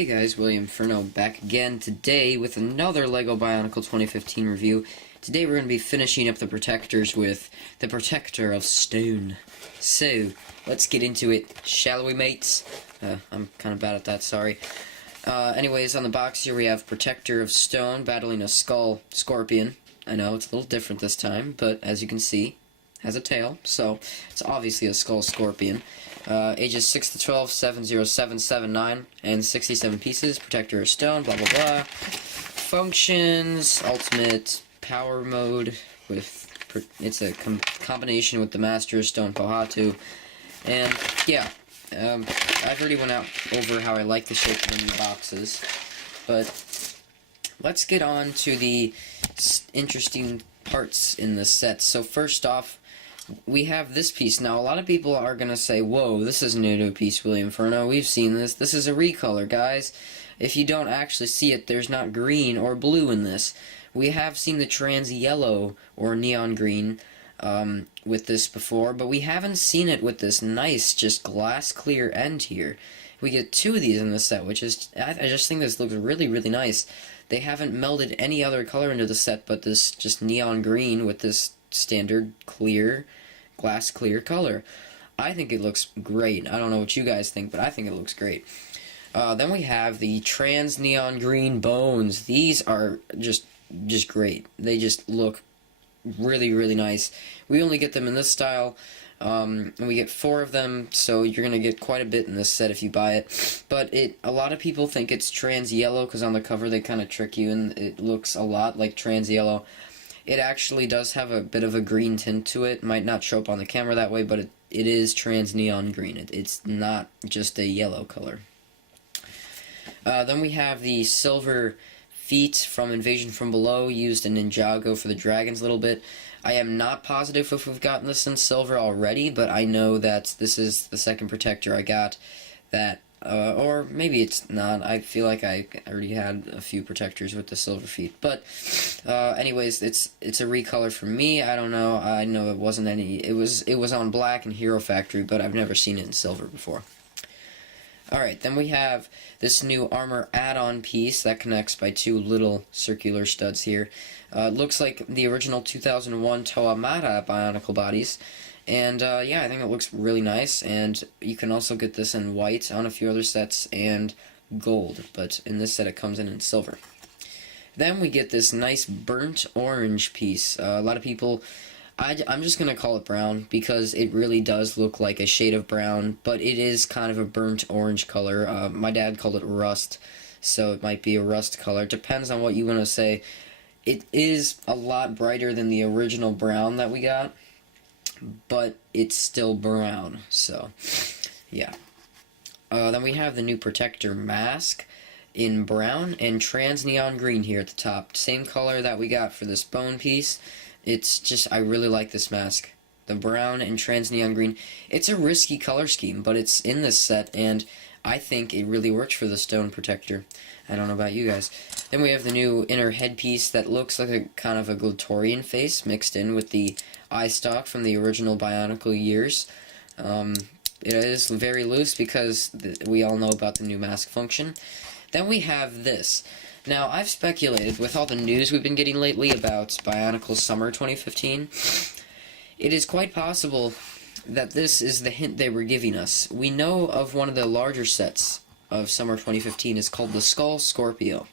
Hey guys, William Furno back again today with another LEGO Bionicle 2015 review. Today we're going to be finishing up the protectors with the Protector of Stone. So, let's get into it, shall we, mates? I'm kind of bad at that, sorry. Anyways, on the box here we have Protector of Stone battling a Skull Scorpion. I know, it's a little different this time, but as you can see, has a tail, so it's obviously a Skull Scorpion. Ages 6 to 12, 70779, and 67 pieces. Protector of Stone, blah blah blah. Functions, ultimate power mode with it's a combination with the Master of Stone Pohatu, and yeah, I've already went out over how I like the shape of the new boxes, but let's get on to the interesting parts in the set. So first off, we have this piece. Now, a lot of people are going to say, whoa, this isn't a new piece, William Furno. We've seen this. This is a recolor, guys. If you don't actually see it, there's not green or blue in this. We have seen the trans yellow or neon green with this before, but we haven't seen it with this nice, just glass clear end here. We get two of these in the set, which is, I just think this looks really, really nice. They haven't melded any other color into the set but this just neon green with this standard clear glass clear color. I think it looks great. I don't know what you guys think, but I think it looks great. Then we have the trans neon green bones. These are just great. They just look really, really nice. We only get them in this style, and we get 4 of them, so you're gonna get quite a bit in this set if you buy it. But a lot of people think it's trans yellow because on the cover they kind of trick you, and it looks a lot like trans yellow. It actually does have a bit of a green tint to it. Might not show up on the camera that way, but it is trans neon green. It's not just a yellow color. Then we have the silver feet from Invasion from Below, used in Ninjago for the dragons a little bit. I am not positive if we've gotten this in silver already, but I know that this is the second protector I got that, or maybe it's not. I feel like I already had a few protectors with the silver feet. But anyways, it's a recolor for me. I don't know. I know it wasn't any. It was on black in Hero Factory, but I've never seen it in silver before. Alright, then we have this new armor add-on piece that connects by 2 little circular studs here. It looks like the original 2001 Toamata Bionicle bodies. And yeah, I think it looks really nice, and you can also get this in white on a few other sets and gold, but in this set it comes in silver. Then we get this nice burnt orange piece. A lot of people, I'm just going to call it brown because it really does look like a shade of brown, but it is kind of a burnt orange color. My dad called it rust, so it might be a rust color. It depends on what you want to say. It is a lot brighter than the original brown that we got, but it's still brown, so yeah. Then we have the new Protector mask in brown and trans neon green here at the top. Same color that we got for this bone piece. It's just, I really like this mask. The brown and trans neon green. It's a risky color scheme, but it's in this set, and I think it really works for the stone protector. I don't know about you guys. Then we have the new inner headpiece that looks like a kind of a Glatorian face mixed in with the eye stalk from the original Bionicle years. It is very loose because we all know about the new mask function. Then we have this. Now, I've speculated with all the news we've been getting lately about Bionicle Summer 2015. It is quite possible that this is the hint they were giving us. We know of one of the larger sets of Summer 2015 is called the Skull Scorpio.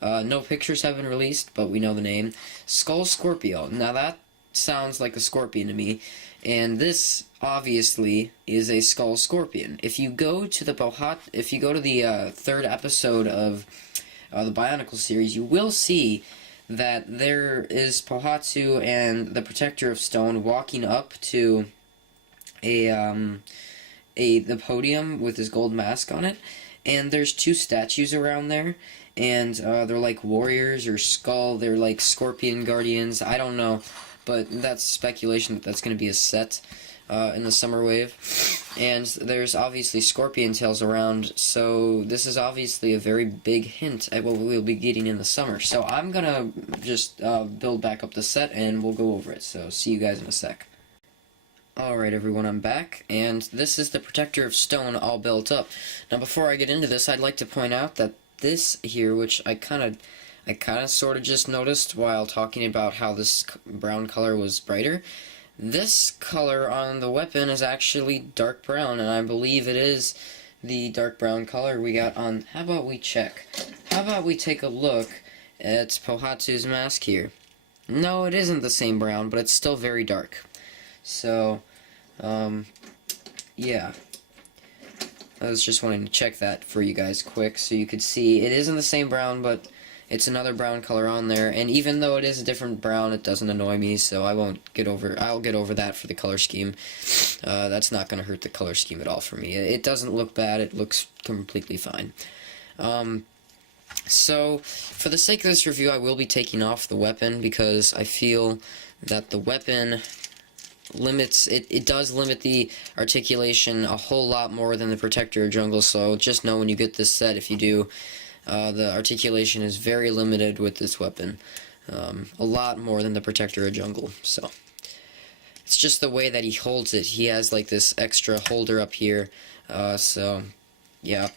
No pictures have been released, but we know the name. Skull Scorpio. Now that sounds like a scorpion to me, and this obviously is a Skull Scorpion. If you go to the third episode of the Bionicle series, you will see that there is Pohatu and the Protector of Stone walking up to the podium with his gold mask on it, and there's 2 statues around there, and they're like warriors or skull. They're like scorpion guardians. I don't know, but that's speculation that that's going to be a set in the summer wave. And there's obviously scorpion tails around, so this is obviously a very big hint at what we'll be getting in the summer. So I'm gonna just build back up the set and we'll go over it. So see you guys in a sec. Alright everyone, I'm back, and this is the Protector of Stone all built up. Now before I get into this, I'd like to point out that this here, which I kinda sort of just noticed while talking about how this brown color was brighter, this color on the weapon is actually dark brown, and I believe it is the dark brown color we got on... How about we check? How about we take a look at Pohatu's mask here? No, it isn't the same brown, but it's still very dark. So, yeah. I was just wanting to check that for you guys quick, so you could see it isn't the same brown, but it's another brown color on there, and even though it is a different brown, it doesn't annoy me, so I'll get over that for the color scheme. That's not going to hurt the color scheme at all for me. It doesn't look bad, it looks completely fine. So, for the sake of this review, I will be taking off the weapon, because I feel that the weapon it does limit the articulation a whole lot more than the Protector of Jungle, so just know when you get this set, if you do, the articulation is very limited with this weapon. A lot more than the Protector of Jungle, so. It's just the way that he holds it. He has like this extra holder up here, so, yeah.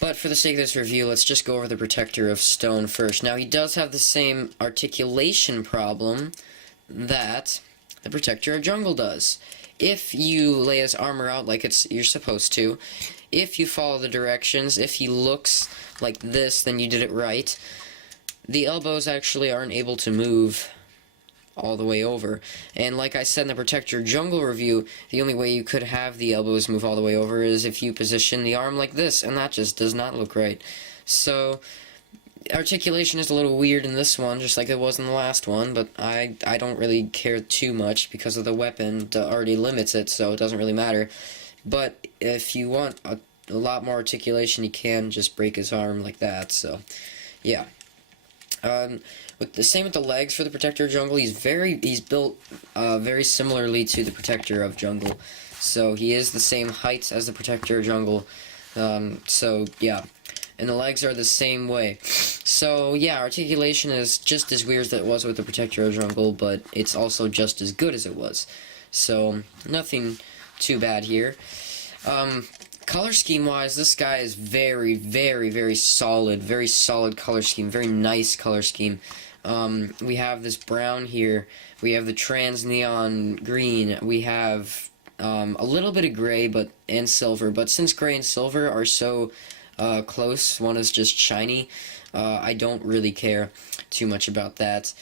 But for the sake of this review, let's just go over the Protector of Stone first. Now, he does have the same articulation problem that the Protector of Jungle does. If you lay his armor out like you're supposed to, if you follow the directions, if he looks like this, then you did it right. The elbows actually aren't able to move all the way over. And like I said in the Protector of Jungle review, the only way you could have the elbows move all the way over is if you position the arm like this, and that just does not look right. So, articulation is a little weird in this one, just like it was in the last one, but I don't really care too much because of the weapon already limits it, so it doesn't really matter. But if you want a lot more articulation, you can just break his arm like that, so, yeah. With the same with the legs for the Protector of Jungle, he's built very similarly to the Protector of Jungle, so he is the same height as the Protector of Jungle, so, yeah. And the legs are the same way. So, yeah, articulation is just as weird as it was with the Protector of Jungle, but it's also just as good as it was. So, nothing too bad here. Color scheme-wise, this guy is very, very, very solid color scheme, very nice color scheme. We have this brown here, we have the trans neon green, we have a little bit of gray and silver, but since gray and silver are so close, one is just shiny, I don't really care too much about that.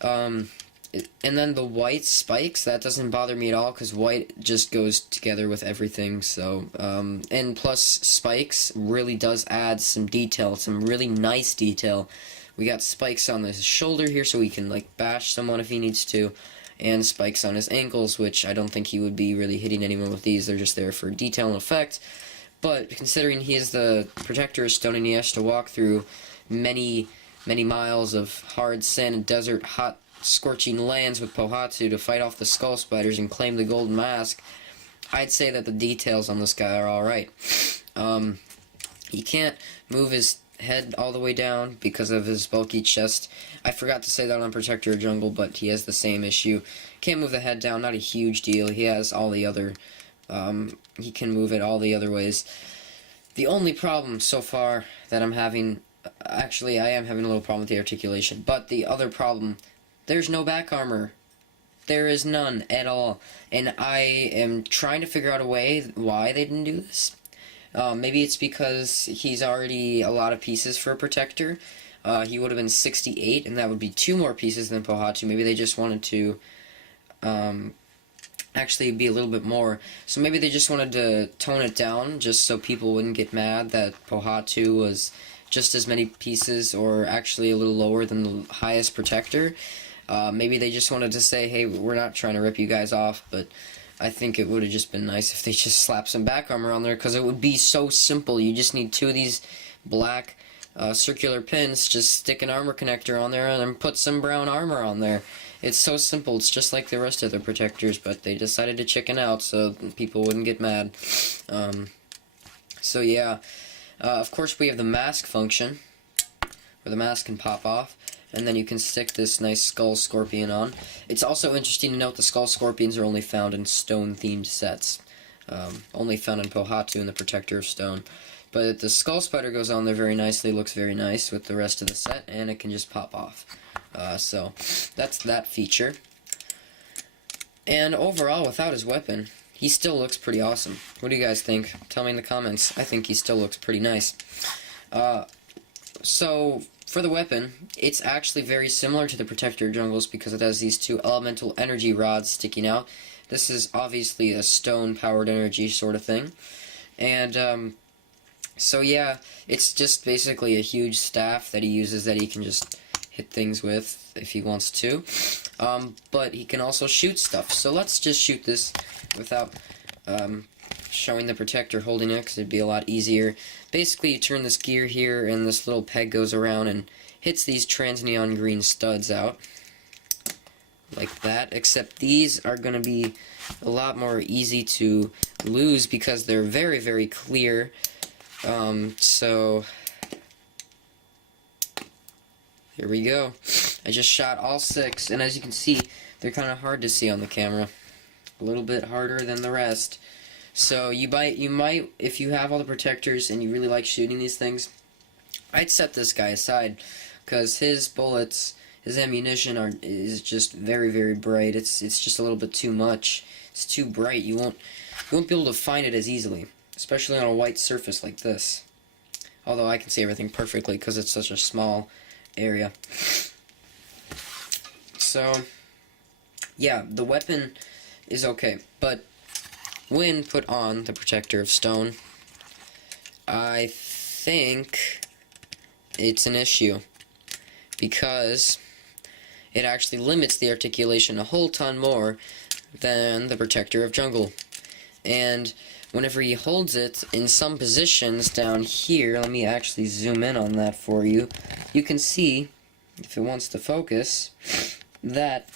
And then the white spikes, that doesn't bother me at all, because white just goes together with everything, so, and plus spikes really does add some detail, some really nice detail. We got spikes on his shoulder here, so he can, like, bash someone if he needs to, and spikes on his ankles, which I don't think he would be really hitting anyone with these, they're just there for detail and effect. But considering he is the Protector of Stone and he has to walk through many, many miles of hard sand and desert, hot, scorching lands with Pohatu to fight off the skull spiders and claim the golden mask, I'd say that the details on this guy are alright. He can't move his head all the way down because of his bulky chest. I forgot to say that on Protector of Jungle, but he has the same issue. Can't move the head down, not a huge deal. He has all the other... he can move it all the other ways. The only problem so far that I'm having... Actually, I am having a little problem with the articulation, but the other problem... There's no back armor. There is none at all. And I am trying to figure out a way why they didn't do this. Maybe it's because he's already a lot of pieces for a Protector. He would have been 68, and that would be 2 more pieces than Pohatu. Maybe they just wanted to actually be a little bit more. So maybe they just wanted to tone it down, just so people wouldn't get mad that Pohatu was just as many pieces, or actually a little lower than the highest Protector. Maybe they just wanted to say, hey, we're not trying to rip you guys off, but I think it would have just been nice if they just slapped some back armor on there, because it would be so simple. You just need 2 of these black circular pins, just stick an armor connector on there, and then put some brown armor on there. It's so simple. It's just like the rest of the Protectors, but they decided to chicken out so people wouldn't get mad. So yeah, of course we have the mask function, where the mask can pop off. and then you can stick this nice skull scorpion on. It's also interesting to note the skull scorpions are only found in stone-themed sets. Only found in Pohatu in the Protector of Stone. But the skull spider goes on there very nicely, looks very nice with the rest of the set, and it can just pop off. So that's that feature. And overall, without his weapon, he still looks pretty awesome. What do you guys think? Tell me in the comments. I think he still looks pretty nice. So, for the weapon, it's actually very similar to the Protector of Jungles because it has these two elemental energy rods sticking out. This is obviously a stone-powered energy sort of thing. And, so yeah, it's just basically a huge staff that he uses that he can just hit things with if he wants to. But he can also shoot stuff. So let's just shoot this without showing the Protector holding it, because it'd be a lot easier. Basically, you turn this gear here, and this little peg goes around and hits these trans-neon green studs out. Like that, except these are going to be a lot more easy to lose because they're very, very clear. So here we go. I just shot all 6, and as you can see, they're kind of hard to see on the camera. A little bit harder than the rest. So you might, if you have all the protectors and you really like shooting these things, I'd set this guy aside, because his bullets, his ammunition is just very, very bright. It's just a little bit too much. It's too bright. You won't be able to find it as easily, especially on a white surface like this. Although I can see everything perfectly because it's such a small area. So yeah, the weapon is okay, but when put on the Protector of Stone, I think it's an issue, because it actually limits the articulation a whole ton more than the Protector of Jungle. And whenever he holds it in some positions down here, let me actually zoom in on that for you, you can see, if it wants to focus, that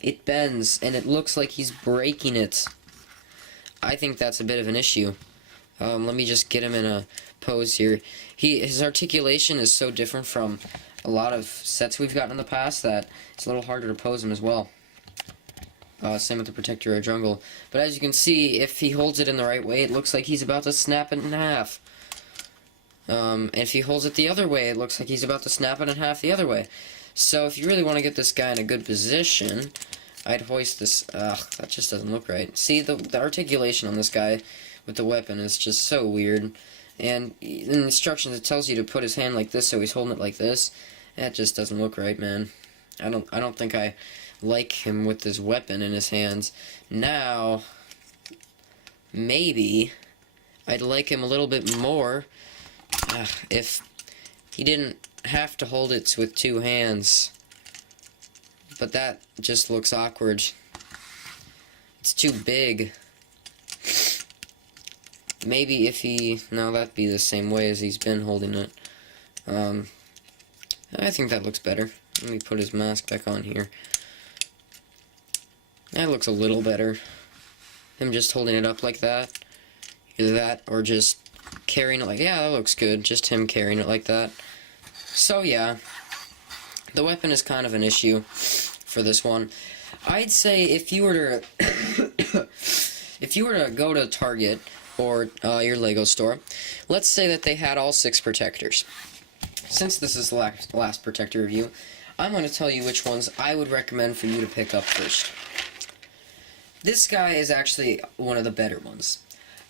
it bends, and it looks like he's breaking it. I think that's a bit of an issue. Let me just get him in a pose here. His articulation is so different from a lot of sets we've gotten in the past that it's a little harder to pose him as well. Same with the Protector of Jungle. But as you can see, if he holds it in the right way, it looks like he's about to snap it in half. And if he holds it the other way, it looks like he's about to snap it in half the other way. So if you really want to get this guy in a good position, I'd hoist this. Ugh, that just doesn't look right. See, the articulation on this guy with the weapon is just so weird. And in the instructions, it tells you to put his hand like this, so he's holding it like this. That just doesn't look right, man. I don't think I like him with this weapon in his hands. Now, maybe I'd like him a little bit more if he didn't have to hold it with 2 hands. But that just looks awkward. It's too big. Maybe if he... No, that'd be the same way as he's been holding it. I think that looks better. Let me put his mask back on here. That looks a little better. Him just holding it up like that. Either that, or just carrying it like... Yeah, that looks good. Just him carrying it like that. So, yeah. The weapon is kind of an issue for this one. I'd say if you were to... if you were to go to Target or your Lego store, let's say that they had all 6 protectors. Since this is the last protector review, I'm going to tell you which ones I would recommend for you to pick up first. This guy is actually one of the better ones.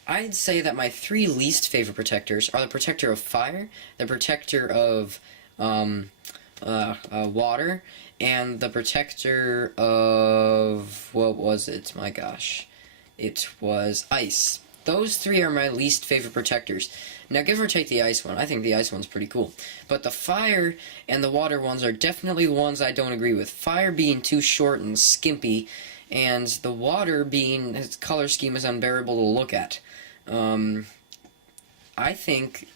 I'd say that my 3 least favorite protectors are the Protector of Fire, the Protector of Water, and the Protector of... what was it? My gosh. It was Ice. Those 3 are my least favorite protectors. Now, give or take the Ice one. I think the Ice one's pretty cool. But the Fire and the Water ones are definitely the ones I don't agree with. Fire being too short and skimpy, and the Water being... its color scheme is unbearable to look at. I think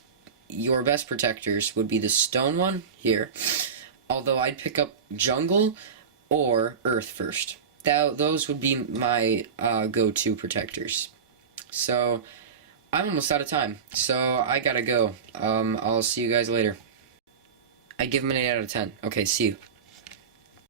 your best protectors would be the Stone one, here. Although I'd pick up Jungle or Earth first. Those would be my go-to protectors. So, I'm almost out of time, so I gotta go. I'll see you guys later. I give him an 8 out of 10. Okay, see you.